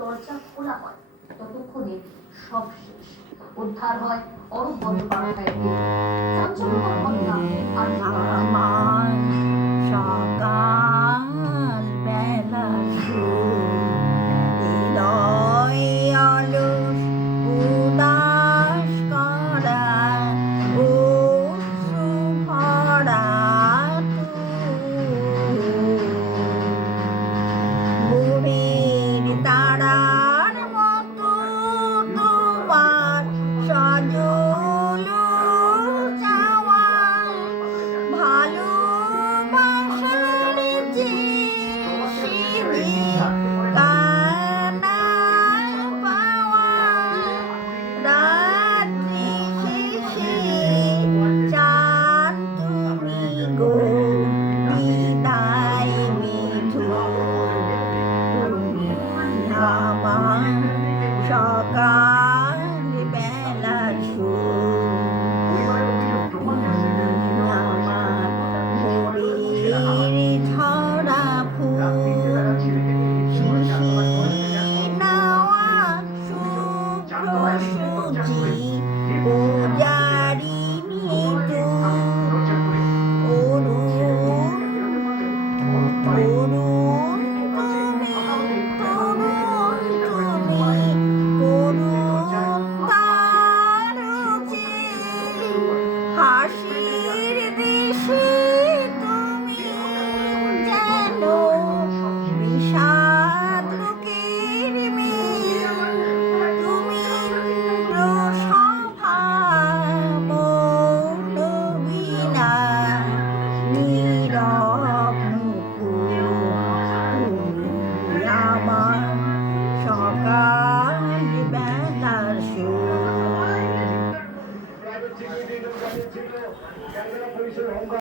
দরজা খোলা হয় ততক্ষণে সব শেষ। উদ্ধার হয় অরূপ বন্দ্যোপাধ্যায়ের দেহ। চাঞ্চল্যকর ঘটনা আর আমার সকাল বেলা হৃদয় অলস উদাস করা অশ্রু ভরা ভোরের তারার মতো তোমার সজল চাওয়া ভালোবাসার যে কানায় পাওয়া রাত্রি শেষে চাঁদ তুমি গো বিদায় মিঠুন তুমি আমার সকাল বেলার আমার ভোরের ঝরা ফুল নাওয়া শুভ্র সূচি পূজারিণী হাসির দেশে তুমি যেন বিষাদ লোকের মেয়ে তুমি প্রসভা মৌন বীণা নীরব মুকুর তুমি আমার সকাল বেলার সুর।